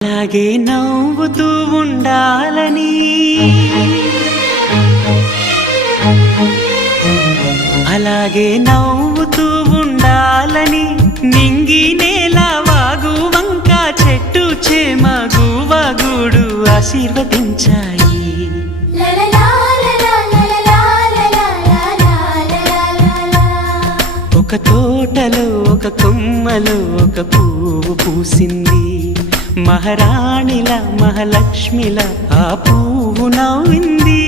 అలాగే నవ్వుతూ ఉండాలని అలాగే నవ్వుతూ ఉండాలని నింగి నేల వాగు వంక చెట్టు చేమ గువగూడు ఆశీర్వదించాయి. ఒక తోటలో ఒక కొమ్మలో ఒక పువ్వు పూసింది. మహారాణిల మహాలక్ష్మిల ఆ పువ్వు నవ్వింది.